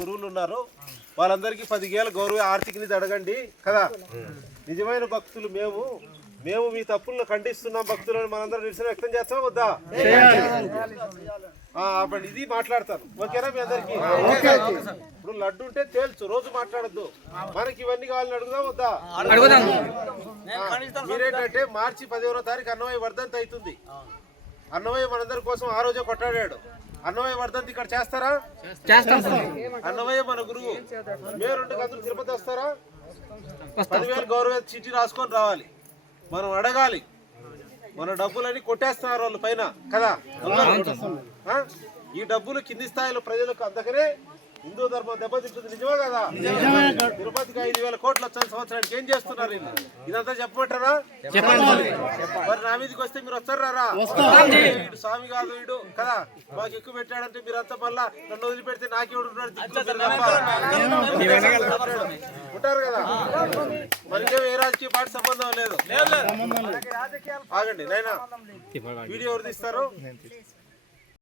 గురువులు ఉన్నారు, వాళ్ళందరికీ 10,000 గౌరవ ఆర్థిక నిధి అడగండి కదా. నిజమైన భక్తులు మేము మీ తప్పులను ఖండిస్తున్నాం, భక్తులను మనందరం నిరసన వ్యక్తం చేస్తాం వద్దా? అప్పుడు ఇది మాట్లాడతాను, ఓకేనా మీ అందరికి? ఇప్పుడు లడ్డు ఉంటే తేల్చు, రోజు మాట్లాడద్దు. మనకి ఇవన్నీ కావాలని అడుగుదాం వద్దా? మీరేంటంటే మార్చి 15వ తారీఖు అన్నమయ్య వర్ధంతి అవుతుంది. అన్నమయ్య మనందరి కోసం ఆ రోజే కొట్టాడాడు. అన్నమయ్య వర్ధంతి ఇక్కడ చేస్తారా? అన్నమయ్య మన గురువు. మే 2 గంటలు తిరుపతి వస్తారా? 10,000 గౌరవ చీటీ రాసుకొని రావాలి. మనం అడగాలి. మన డబ్బులని కొట్టేస్తున్నారు వాళ్ళు పైన కదా. ఈ డబ్బులు కింది స్థాయిలో ప్రజలకు అందకనే హిందూ ధర్మం దెబ్బతింటుంది. నిజమే కదా? తిరుపతికి 5,000 కోట్లు వచ్చే సంవత్సరానికి ఏం చేస్తున్నారు? ఇదంతా చెప్పమంటారా? మరి నా మీదకి వస్తే మీరు వస్తారా? వీడు స్వామి కాదు వీడు కదా, మాకు ఎక్కువ పెట్టాడంటే మీరంతా మళ్ళా నన్ను వదిలిపెడితే నాకెవడు ఉంటారు కదా. మరి ఏ రాజకీయ పార్టీ సంబంధం లేదు. ఆగండి నాయనా, వీడియో ఎవరు తీస్తారు?